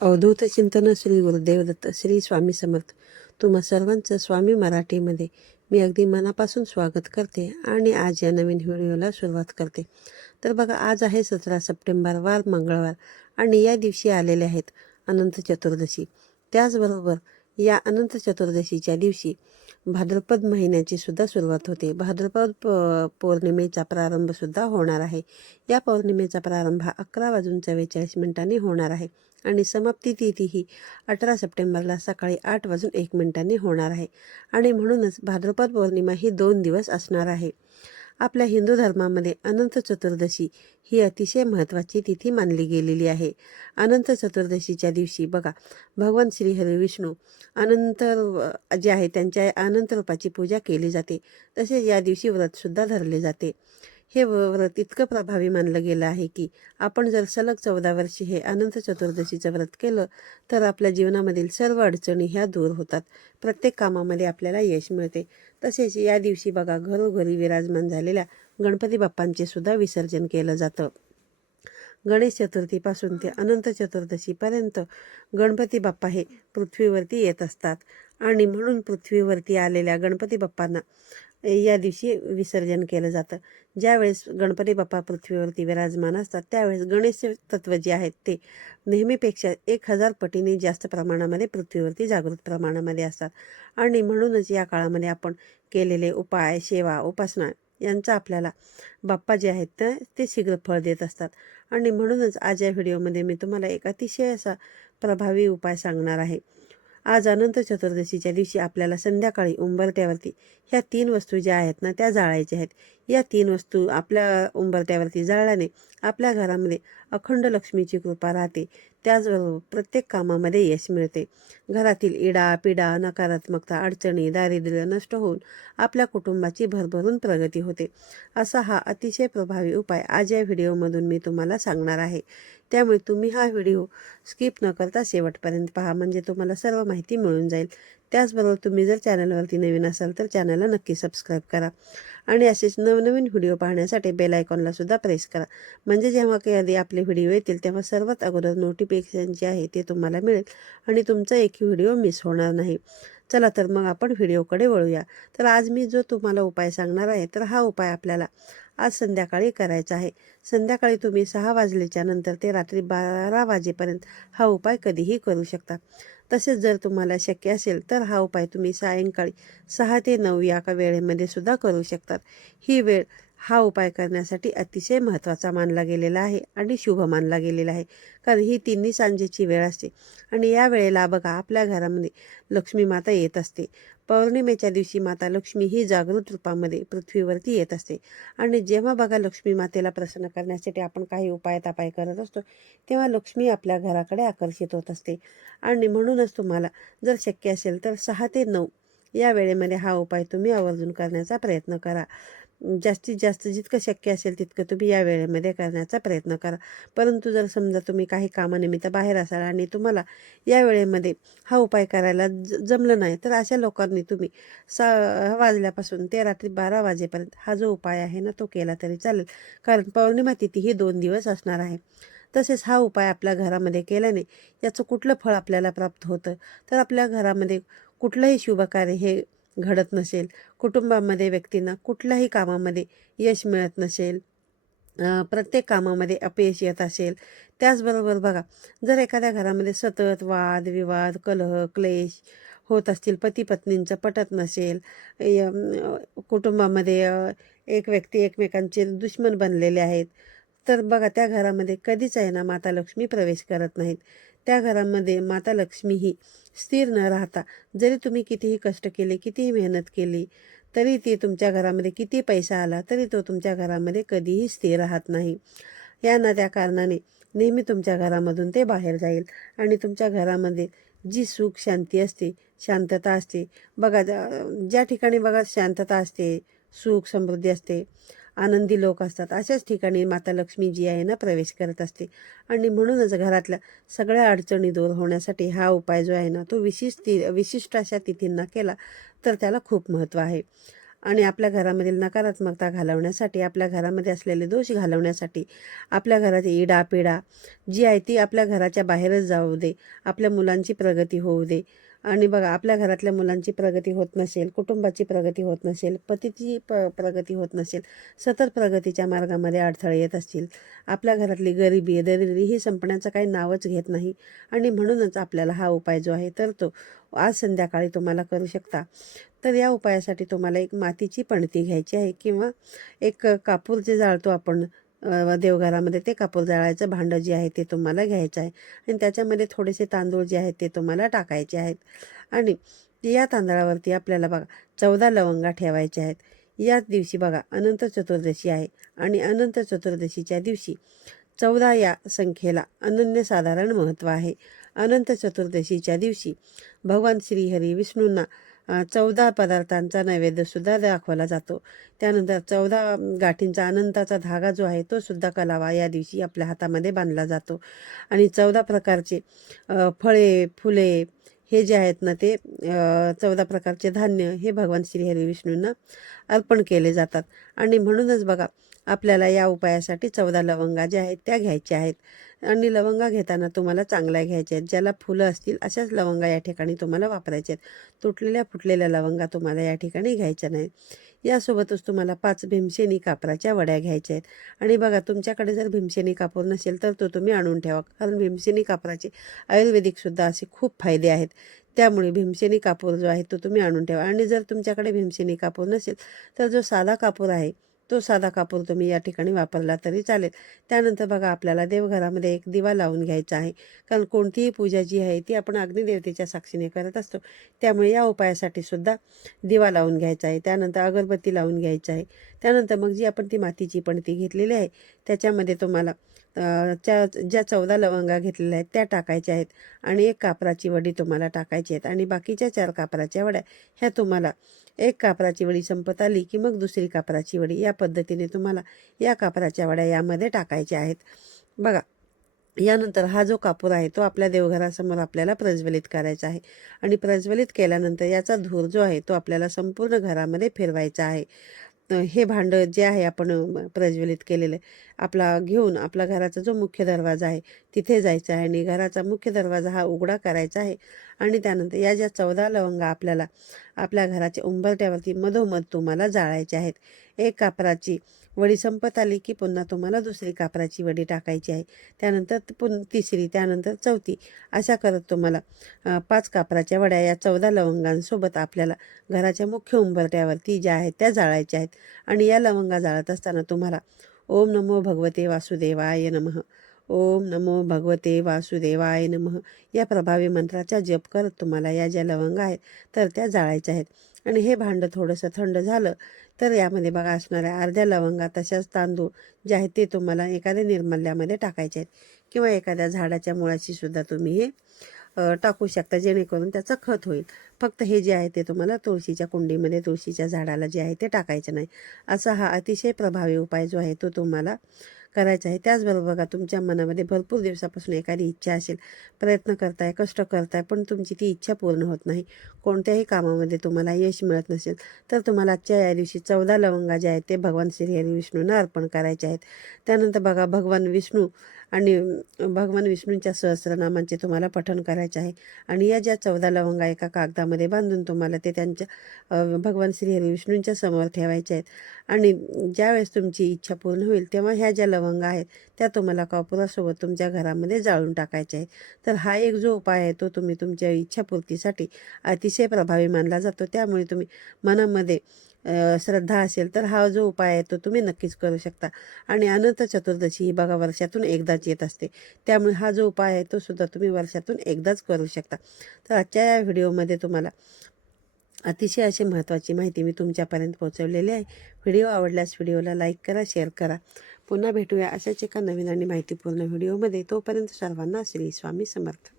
अवधूत चिंतन श्री गुरुदेवदत्त श्री स्वामी समर्थ. तुम्हा सर्वांचं स्वामी मराठीमध्ये मी अगदी मनापासून स्वागत करते आणि आज या नवीन व्हिडिओला सुरुवात करते. तर बघा आज आहे सतरा सप्टेंबर वार मंगळवार आणि या दिवशी आलेले आहेत अनंत चतुर्दशी. त्याचबरोबर या अनंत चतुर्दशीच्या दिवशी भाद्रपद महिन्याची सुद्धा सुरुवात होते. भाद्रपद प- पौर्णिमेचा प्रारंभसुद्धा होणार आहे. या पौर्णिमेचा प्रारंभ हा अकरा वाजून चव्वेचाळीस मिनिटांनी होणार आहे आणि समाप्ती तिथी ही अठरा सप्टेंबरला सकाळी आठ वाजून एक मिनिटांनी होणार आहे. आणि म्हणूनच भाद्रपद पौर्णिमा ही दोन दिवस असणार आहे. आपल्या हिंदू धर्मामध्ये अनंत चतुर्दशी ही अतिशय महत्त्वाची तिथी मानली गेलेली आहे. अनंत चतुर्दशीच्या दिवशी बघा भगवान श्री हरी विष्णू अनंत जे आहे त्यांच्या अनंत रूपाची पूजा केली जाते. तसेच या दिवशी व्रतसुद्धा धरले जाते. हे व- व्रत इतकं प्रभावी मानलं गेलं आहे की आपण जर सलग चौदा वर्षी हे अनंत चतुर्दशीचं व्रत केलं तर आपल्या जीवनामधील सर्व अडचणी ह्या दूर होतात. प्रत्येक कामामध्ये आपल्याला यश मिळते. तसेच या दिवशी बघा घरोघरी विराजमान झालेल्या गणपती बाप्पांचे सुद्धा विसर्जन केलं जातं. गणेश चतुर्थीपासून ते अनंत चतुर्दशीपर्यंत गणपती बाप्पा हे पृथ्वीवरती येत असतात. आणि म्हणून पृथ्वीवरती आलेल्या गणपती बाप्पांना या दिवशी विसर्जन केलं जातं. ज्यावेळेस गणपती बाप्पा पृथ्वीवरती विराजमान असतात त्यावेळेस गणेश तत्व जे आहेत ते नेहमीपेक्षा एक हजार पटीने जास्त प्रमाणामध्ये पृथ्वीवरती जागृत प्रमाणामध्ये असतात. आणि म्हणूनच या काळामध्ये आपण केलेले उपाय सेवा उपासना यांचा आपल्याला बाप्पा जे आहेत ते ते शीघ्र फळ देत असतात. आणि म्हणूनच आज या व्हिडिओमध्ये मी तुम्हाला एक अतिशय असा प्रभावी उपाय सांगणार आहे. आज अनंत चतुर्दशीच्या दिवशी आपल्याला संध्याकाळी उंबरट्यावरती ह्या तीन वस्तू ज्या आहेत ना त्या जाळायच्या आहेत. या तीन वस्तू आपल्या उंबरट्यावरती जाळल्याने आपल्या घरामध्ये अखंड लक्ष्मीची कृपा राहते. त्याचबरोबर प्रत्येक कामामध्ये यश मिळते. घरातील इडा पिडा नकारात्मकता अडचणी दारिद्र्य नष्ट होऊन आपल्या कुटुंबाची भरभरून प्रगती होते. असा हा अतिशय प्रभावी उपाय आज या व्हिडिओमधून मी तुम्हाला सांगणार आहे. त्यामुळे तुम्ही हा व्हिडिओ स्किप न करता शेवटपर्यंत पहा. म्हणजे तुम्हाला सर्व माहिती मिळून जाईल. त्याचबरोबर तुम्ही जर चॅनलवरती नवीन असाल तर चॅनलला नक्की सबस्क्राईब करा. आणि असेच नवनवीन व्हिडिओ पाहण्यासाठी बेल आयकॉनला सुद्धा प्रेस करा. म्हणजे जेव्हा काही आधी आपले व्हिडिओ येतील तेव्हा सर्वात अगोदर नोटिफिकेशन जे आहे ते तुम्हाला मिळेल आणि तुमचा एकही व्हिडिओ मिस होणार नाही. चला तर मग आपण व्हिडिओकडे वळूया. तर आज मी जो तुम्हाला उपाय सांगणार आहे तर हा उपाय आपल्याला आज संध्याकाळी करायचा आहे. संध्याकाळी तुम्ही सहा वाजल्याच्या नंतर ते रात्री बारा वाजेपर्यंत हा उपाय कधीही करू शकता. तसेच जर तुम्हाला शक्य असेल तर हा उपाय तुम्ही सायंकाळी सहा ते नऊ या का वेळेमध्ये सुद्धा करू शकतात. ही वेळ हा उपाय करण्यासाठी अतिशय महत्त्वाचा मानला गेलेला आहे आणि शुभ मानला गेलेला आहे. कारण ही तिन्ही सांजेची वेळ असते आणि या वेळेला बघा आपल्या घरामध्ये लक्ष्मी माता येत असते. पौर्णिमेच्या दिवशी माता लक्ष्मी ही जागृत रूपामध्ये पृथ्वीवरती येत असते. आणि जेव्हा बघा लक्ष्मी मातेला प्रसन्न करण्यासाठी आपण काही उपाय तापाय करत असतो तेव्हा लक्ष्मी आपल्या घराकडे आकर्षित होत असते. आणि म्हणूनच तुम्हाला जर शक्य असेल तर सहा ते नऊ या वेळेमध्ये हा उपाय तुम्ही आवर्जून करण्याचा प्रयत्न करा. जास्तीत जास्त जितकं शक्य असेल तितकं तुम्ही या वेळेमध्ये करण्याचा प्रयत्न करा. परंतु जर समजा तुम्ही काही कामानिमित्त बाहेर असाल आणि तुम्हाला या वेळेमध्ये हा उपाय करायला ज जमलं नाही तर अशा लोकांनी तुम्ही सहा वाजल्यापासून ते रात्री बारा वाजेपर्यंत हा जो उपाय आहे ना तो केला तरी चालेल. कारण पौर्णिमा तिथी ही दोन दिवस असणार आहे. तसेच हा उपाय आपल्या घरामध्ये केल्याने याचं कुठलं फळ आपल्याला प्राप्त होतं? तर आपल्या घरामध्ये कुठलंही शुभकार्य हे घडत नसेल. कुटुंबामध्ये व्यक्तींना कुठल्याही कामामध्ये यश मिळत नसेल. प्रत्येक कामामध्ये अपयश येत असेल. त्याचबरोबर बघा जर एखाद्या घरामध्ये सतत वाद विवाद कलह क्लेश होत असतील पती पत्नींचं पटत नसेल य- कुटुंबामध्ये एक व्यक्ती एकमेकांचे दुश्मन बनलेले आहेत तर बघा त्या घरामध्ये कधीच आहे ना माता लक्ष्मी प्रवेश करत नाहीत. त्या घरामध्ये माता लक्ष्मी ही स्थिर न राहता जरी तुम्ही कितीही कष्ट केले कितीही मेहनत केली तरी ती तुमच्या घरामध्ये किती पैसा आला तरी तो तुमच्या घरामध्ये कधीही स्थिर राहत नाही. या ना त्या कारणाने नेहमी तुमच्या घरामधून ते बाहेर जाईल आणि तुमच्या घरामध्ये जी सुख शांती असते शांतता असते. बघा ज्या- ज्या ठिकाणी बघा शांतता असते सुख समृद्धी असते आनंदी लोक असतात. अशाच ठिकाणी माता लक्ष्मी जी आहे ना प्रवेश करत असते. आणि म्हणूनच घरातल्या सगळ्या अडचणी दूर होण्यासाठी हा उपाय जो आहे ना तो विशिष्ट ती विशिष्ट अशा तिथींना केला तर त्याला खूप महत्त्व आहे. आणि आपल्या घरामधील नकारात्मकता घालवण्यासाठी आपल्या घरामध्ये असलेले दोष घालवण्यासाठी आपल्या घरात इडापिडा जी आहे ती आपल्या घराच्या बाहेरच जाऊ दे. आपल्या मुलांची प्रगती होऊ दे. आणि बघा आपल्या घरातल्या मुलांची प्रगती होत नसेल कुटुंबाची प्रगती होत नसेल पतीची प प्रगती होत नसेल सतत प्रगतीच्या मार्गामध्ये अडथळे येत असतील. आपल्या घरातली गरिबी दरिद्री ही संपण्याचं काही नावच घेत नाही. आणि म्हणूनच आपल्याला हा उपाय जो आहे तर तो आज संध्याकाळी तुम्हाला करू शकता. तर या उपायासाठी तुम्हाला एक मातीची पणती घ्यायची आहे किंवा एक कापूर जे जाळतो आपण देवघरामध्ये ते कापूर जाळायचं भांडं जे आहे ते तुम्हाला घ्यायचं आहे. आणि त्याच्यामध्ये थोडेसे तांदूळ जे आहेत ते तुम्हाला टाकायचे आहेत. आणि या तांदळावरती आपल्याला बघा चौदा लवंगा ठेवायच्या आहेत. याच दिवशी बघा अनंत चतुर्दशी आहे. आणि अनंत चतुर्दशीच्या दिवशी चौदा या संख्येला अनन्यसाधारण महत्त्व आहे. अनंत चतुर्दशीच्या दिवशी भगवान श्रीहरी विष्णूंना चौदा पदार्थांचा नैवेद्यसुद्धा दाखवला जातो. त्यानंतर चौदा गाठींचा अनंताचा धागा जो आहे तो सुद्धा कलावा या दिवशी आपल्या हातामध्ये बांधला जातो. आणि चौदा प्रकारचे फळे फुले हे जे आहेत ना ते चौदा प्रकारचे धान्य हे भगवान श्रीहरी विष्णूंना अर्पण केले जातात. आणि म्हणूनच बघा आपल्याला या उपायासाठी चौदा लवंगा ज्या आहेत त्या घ्यायच्या आहेत. आणि लवंगा घेताना तुम्हाला चांगल्या घ्यायच्या आहेत. ज्याला फुलं असतील अशाच लवंगा या ठिकाणी तुम्हाला वापरायच्या आहेत. तुटलेल्या फुटलेल्या लवंगा तुम्हाला या ठिकाणी घ्यायच्या नाहीत यासोबतच तुम्हाला पाच भीमसेनी कापराच्या वड्या घ्यायच्या आहेत. आणि बघा तुमच्याकडे जर भीमसेनी कापूर नसेल तर तो तुम्ही आणून ठेवा. कारण भीमसेनी कापराचे आयुर्वेदिकसुद्धा असे खूप फायदे आहेत. त्यामुळे भीमसेनी कापूर जो आहे तो तुम्ही आणून ठेवा. आणि जर तुमच्याकडे भीमसेनी कापूर नसेल तर जो साधा कापूर आहे तो साधा कापूर तुम्ही या ठिकाणी वापरला तरी चालेल. त्यानंतर बघा आपल्याला देवघरामध्ये एक दिवा लावून घ्यायचा आहे. कारण कोणतीही पूजा जी आहे ती आपण अग्निदेवतेच्या साक्षीने करत असतो. त्यामुळे या उपायासाठी सुद्धा दिवा लावून घ्यायचा आहे. त्यानंतर अगरबत्ती लावून घ्यायचा आहे. त्यानंतर मग जी आपण ती मातीची पण ती घेतलेली आहे त्याच्यामध्ये तुम्हाला च्या ज्या चौदा लवंगा घेतलेल्या आहेत त्या टाकायच्या आहेत आणि एक कापराची वडी तुम्हाला टाकायची आहेत आणि बाकीच्या चार कापराच्या वड्या. ह्या तुम्हाला एक कापराची वडी संपत आली की मग दुसरी कापराची वडी. या पद्धतीने तुम्हाला या कापराच्या वड्या यामध्ये टाकायच्या आहेत. बघा यानंतर हा जो कापूर आहे तो आपल्या देवघरासमोर आपल्याला प्रज्वलित करायचा आहे आणि प्रज्वलित केल्यानंतर याचा धूर जो आहे तो आपल्याला संपूर्ण घरामध्ये फिरवायचा आहे. हे भांडं जे आहे आपण प्रज्वलित केलेलं आहे. आपला घेऊन आपला घराचा जो मुख्य दरवाजा आहे तिथे जायचं आहे आणि घराचा मुख्य दरवाजा हा उघडा करायचा आहे आणि त्यानंतर या ज्या चौदा लवंगा आपल्याला आपल्या घराच्या उंबरट्यावरती मधोमध तुम्हाला जाळायच्या आहेत. एक कापराची वडी संपत आली की पुन्हा तुम्हाला दुसरी कापराची वडी टाकायची आहे. त्यानंतर पुन तिसरी त्यानंतर चौथी अशा करत तुम्हाला पाच कापराच्या वड्या या चौदा लवंगांसोबत आपल्याला घराच्या मुख्य उंबरट्यावरती ज्या आहेत त्या जाळायच्या आहेत. आणि या लवंगा जाळत असताना तुम्हाला ओम नमो भगवते वासुदेवाय नमः. ओम नमो भगवते वासुदेवाय नमः. या प्रभावी मंत्राचा जप करत तुम्हाला या ज्या लवंगा आहेत तर त्या जाळायच्या आहेत. आणि हे भांडं थोडंसं थंड झालं तर यामध्ये बघा असणाऱ्या अर्ध्या लवंगा तशाच तांदूळ जे आहेत ते तुम्हाला एखाद्या निर्मल्यामध्ये टाकायचे आहेत. किंवा एखाद्या झाडाच्या मुळाशी सुद्धा तुम्ही हे टाकू शकता जेणेकरून त्याचं खत होईल. फक्त हे जे आहे ते तुम्हाला तुळशीच्या कुंडीमध्ये तुळशीच्या झाडाला जे आहे ते टाकायचं नाही. असा हा अतिशय प्रभावी उपाय जो आहे तो तुम्हाला करायचं आहे. त्याचबरोबर बघा तुमच्या मनामध्ये भरपूर दिवसापासून एखादी इच्छा असेल प्रयत्न करताय कष्ट करताय पण तुमची ती इच्छा पूर्ण होत नाही. कोणत्याही कामामध्ये तुम्हाला यश मिळत नसेल तर तुम्हाला आजच्या या दिवशी चौदा लवंगा जे आहेत ते भगवान श्री हरी विष्णूंना अर्पण करायचे आहेत. त्यानंतर बघा भगवान विष्णू आणि भगवान विष्णूंच्या सहस्रनामांचे तुम्हाला पठण करायचे आहे. आणि या ज्या चौदा लवंगा एका कागदामध्ये बांधून तुम्हाला ते त्यांच्या भगवान श्रीहरी विष्णूंच्या समोर ठेवायचे आहेत. आणि ज्यावेळेस तुमची इच्छा पूर्ण होईल तेव्हा ह्या ज्या लवंगा आहेत त्या तुम्हाला कापुरासोबत तुमच्या घरामध्ये जाळून टाकायच्या आहेत. तर हा एक जो उपाय आहे तो तुम्ही तुमच्या इच्छापूर्तीसाठी अतिशय प्रभावी मानला जातो. त्यामुळे तुम्ही मनामध्ये श्रद्धा असेल तर हा जो उपाय आहे तो तुम्ही नक्कीच करू शकता. आणि अनंत चतुर्दशी ही बघा वर्षातून एकदाच येत असते. त्यामुळे हा जो उपाय आहे तो सुद्धा तुम्ही वर्षातून एकदाच करू शकता. तर आजच्या या व्हिडिओमध्ये तुम्हाला अतिशय अशी महत्त्वाची माहिती मी तुमच्यापर्यंत पोहोचवलेली आहे. व्हिडिओ आवडल्यास व्हिडिओला लाईक करा शेअर करा. पुन्हा भेटूया अशाच एका नवीन आणि माहितीपूर्ण व्हिडिओमध्ये. तोपर्यंत सर्वांना श्री स्वामी समर्थ.